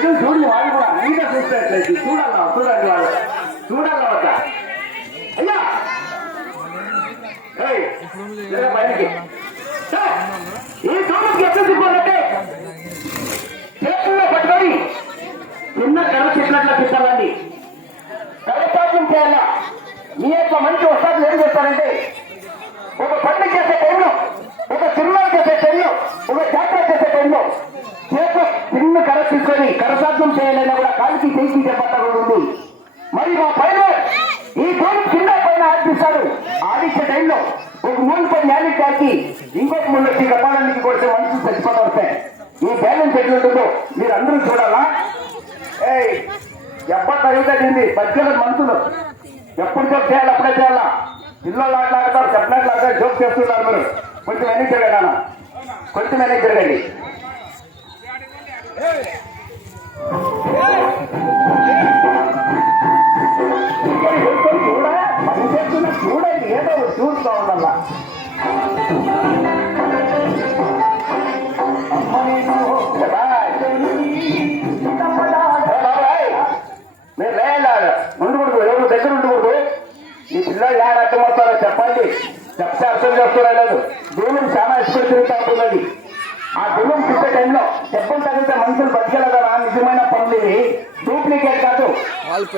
చూడండి వాళ్ళు కూడా ఇంకా చూసినట్లయితే చూడండి వాళ్ళు చూడాలా వద్దా అయ్యా బయటికి ఈ దూరంకి ఎక్కడ తిప్పాలంటే చేతుల్లో పట్టుకొని చిన్న కర్ర చెప్పినట్లు తిప్పాలండి. కరపాఠం చేయాలా. మీ యొక్క మంచి వస్తాలు ఏం చేస్తారంటే ఒక పండుగ చేసే టైంలో, ఒక సినిమా చేసే టైంలో, ఒక జాతర చేసే టైంలో చేతిలో చిన్న కర్ర తీసుకొని కరసాధ్యం చేయాలన్నా కూడా కాలికి చేసి చెప్పకుండా మరి మా పైన ఈ దూరం కింద పైన ఆడిపిస్తాడు. ఆడిచ్చే టైంలో ఒక మూడు పై న్యాయం కాకి ఇంకొక ముందు వచ్చి కపాలానికి కొడితే మనుషులు చచ్చిపోతా వస్తాయి. ఈ బ్యాలెన్స్ ఎట్లుంటుందో మీరు అందరూ చూడాలా. ఎప్పటి తగ్గుతుంది బతికేల మనుషులు ఎప్పుడు జోక్ చేయాలి అప్పుడే చేయాలా. పిల్లలు ఆటలాడతారు, చెప్పినట్లు జోక్ చేస్తున్నారు. మీరు కొంచెం వెనక్కి తిరగండి, కొంచెం వెనక్కి తిరగండి. చూడండి ఏదో చూస్తూ ఉండాలా. మీరు లేదాడు ఉండకూడదు, ఎవరు దగ్గర ఉండకూడదు. ఈ పిల్లలు యాడ్ అర్థమవుతారో చెప్పండి. చెప్తే అర్థం చేస్తారో లేదు. దూరం చాలా ఇష్టం తిరుగుతూ ఉంటున్నది. ఆ దూరం తిట్టే టైంలో చెప్పలు తగిలితే మనుషులు బతికెళ్ళగలరా? నిజమైన పనులు ఇవి, డూప్లికేట్ కాదు.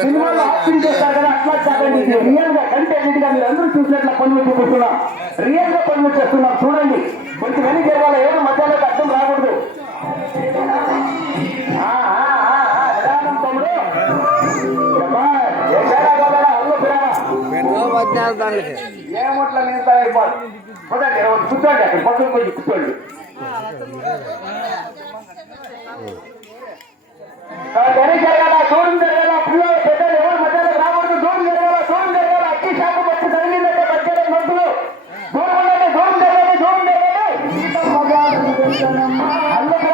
సినిమాలో యాక్టింగ్ చేస్తారు కదా, అట్లా కాదండి. ఇది రియల్ గా కంటెంట్ గా మీరు అందరూ చూసినట్ల పనులు చూపిస్తున్నాం, రియల్ గా పనులు చేస్తున్నాం. చూడండి కొంచెం వెనక్కి వాళ్ళ ఎవరు మధ్యలో అర్థం రాకూడదు. ఏమట్లా నేను పదండి కూర్చోండి, అక్కడ పక్కన పోయి కూర్చోండి. దూరం జరగాల, దూరం జరగాల. పిల్లలు పెద్దలు ఎవరు మధ్యలో రాకూడదు. దూరం జరగాల, దూరం జరగాల. అట్టి శాఖ వచ్చి జరిగిందంటే మధ్యలో మనుషులు దూరం ఉండండి, దూరం జరగాలి, దూరం జరగాలి. అందుకు